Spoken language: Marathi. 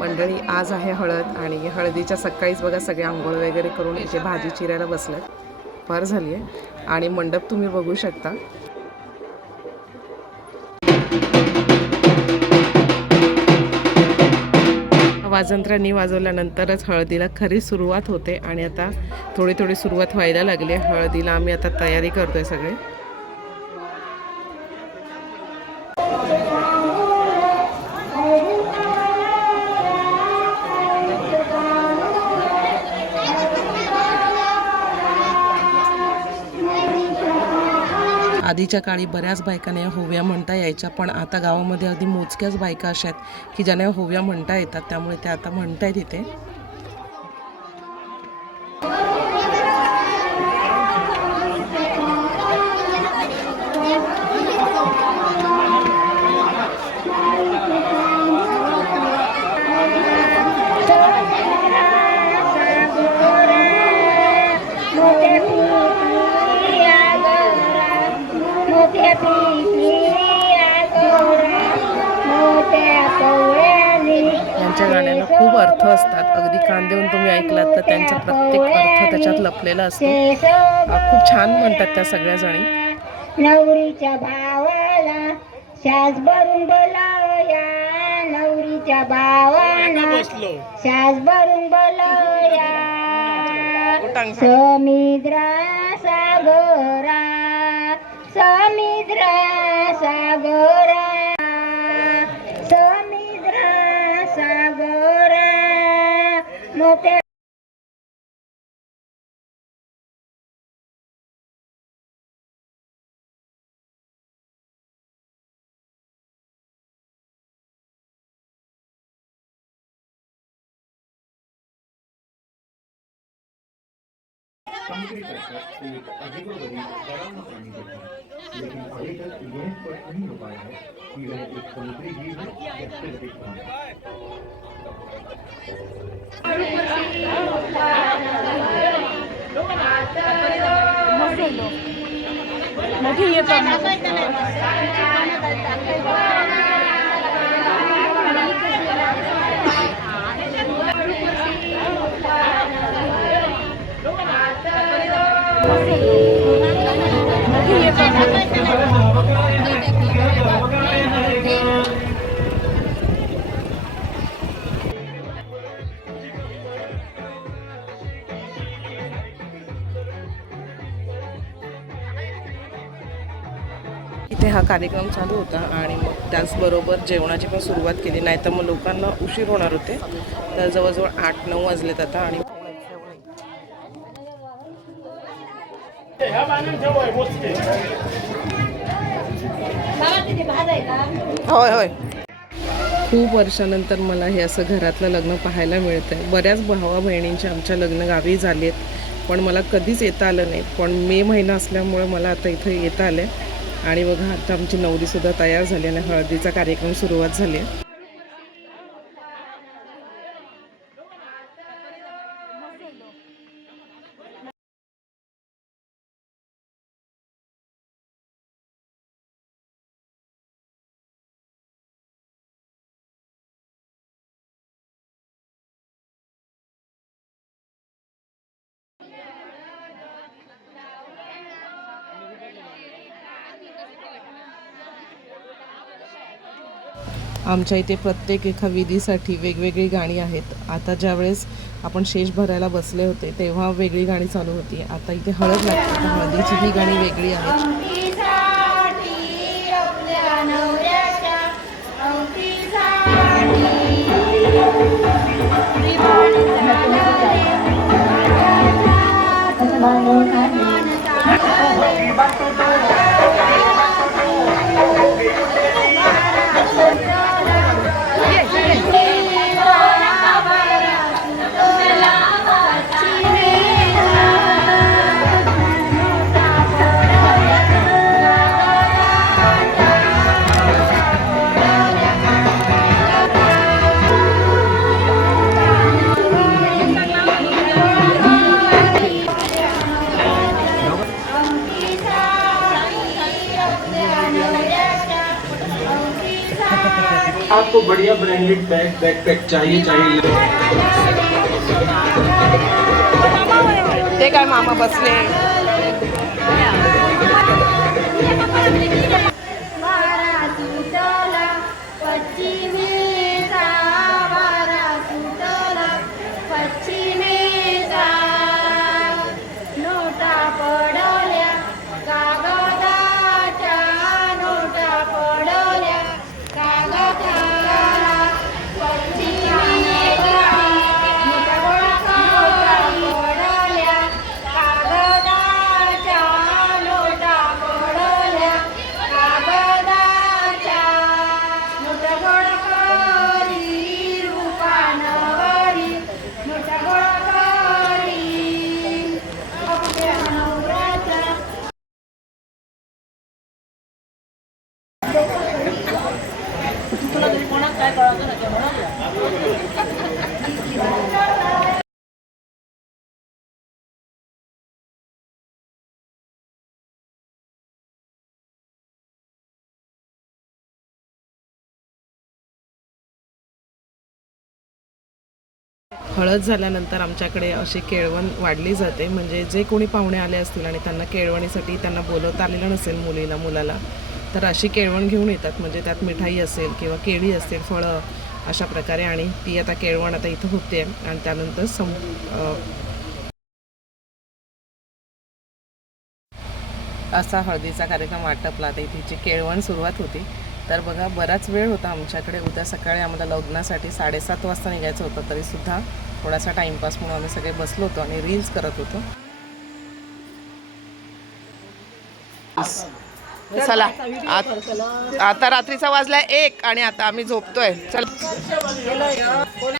मंडळी आज आहे हळद आणि हळदीच्या सकाळीच बघा सगळे आंघोळ वगैरे करून इथे भाजी चिरायला बसलेत. फार झाली आहे आणि मंडप तुम्ही बघू शकता. वाजंत्र्यांनी वाजवल्यानंतरच हळदीला खरी सुरुवात होते आणि आता थोडी थोडी सुरुवात व्हायला लागली. हळदीला आम्ही आता तयारी करतोय सगळे. आधीच्या काळी बऱ्याच बायकांना या होव्या म्हणता यायच्या, पण आता गावामध्ये अगदी मोजक्याच बायका अशा आहेत की ज्यांना होव्या म्हणता येतात, त्यामुळे त्या आता म्हणतायत इथे. त्यांच्या गाण्यांना खूप अर्थ असतात. अगदी कान देऊन तुम्ही ऐकलात तर त्यांचा प्रत्येक अर्थ त्याच्यात लपलेला असतो. खूप छान म्हणतात त्या सगळ्या जणी. नवरीच्या भावाला शास भरून बोलावया, नवरीच्या भावाला शास भरून बोलावया. समुद्रा सागरा, समुद्रा सागरा, समुद्रा सागरा मोठे. लेकिन अभी तक यह स्पष्ट नहीं हो पाया है कि वह एक समुद्री जीव है या सिर्फ एक प्राणी। इथे हा कार्यक्रम चालू होता आणि मग त्याचबरोबर जेवणाची पण सुरुवात केली, नाही तर मग लोकांना उशीर होणार होते. तर जवळजवळ 8-9 वाजलेत आता. आणि होय होय, खूप वर्षानंतर मला हे असं घरातलं लग्न पाहायला मिळतंय. बऱ्याच भावा बहिणींचे आमच्या लग्न गावी झालेत, पण मला कधीच येता आलं नाही. पण मे महिना असल्यामुळे मला आता इथं येता आलं आहे. आणि बघा आता आमची नवरीसुद्धा तयार झाली आणि हळदीचा कार्यक्रम सुरुवात झाली आहे. आमच्या इथे प्रत्येक एका विधीसाठी वेगवेगळी गाणी आहेत. आता ज्यावेळेस आपण शेष भरायला बसले होते तेव्हा वेगळी गाणी चालू होती. आता इथे हळद लागते, हळदीची ही गाणी वेगळी आहेत. आपको बढ़िया ब्रांडेड बैकपैक चाहिए ते काय मामा बसले. वारा सुटला पश्चिमेचा, वारा सुटला पश्चिमेचा, नोटा पडल्या कागदाच्या, नोटा पडल्या कागदाच्या, पश्चिमेचा, नोटा पडल्या कागदाच्या, नोटा पडल्या कागदाच्या, नोटा गोळा करी रूपानवरी, नोटा गोळा करी आपल्या नवऱ्याच्या. हळद झाल्यानंतर आमच्याकडे अशी केळवण वाढली जाते. म्हणजे जे कोणी पाहुणे आले असतील आणि त्यांना केळवणीसाठी त्यांना बोलवता आलेलं नसेल मुलाला, तर अशी केळवण घेऊन येतात. म्हणजे त्यात मिठाई असेल किंवा केळी असेल, फळं अशा प्रकारे. आणि ती आता केळवण आता इथं होते आणि त्यानंतर असा हळदीचा कार्यक्रम आटपला. आता तिची केळवण सुरुवात होती. तर बघा, बराच वेळ होता आमच्याकडे. उद्या सकाळी आम्हाला लग्नासाठी 7:30 वाजता निघायचं होतं. तरीसुद्धा थोडासा टाईमपास म्हणून आम्ही सगळे बसलो होतो आणि रील्स करत होतो. चला, आता रात्रीचा वाजला 1 आणि आता आम्ही झोपतोय. चल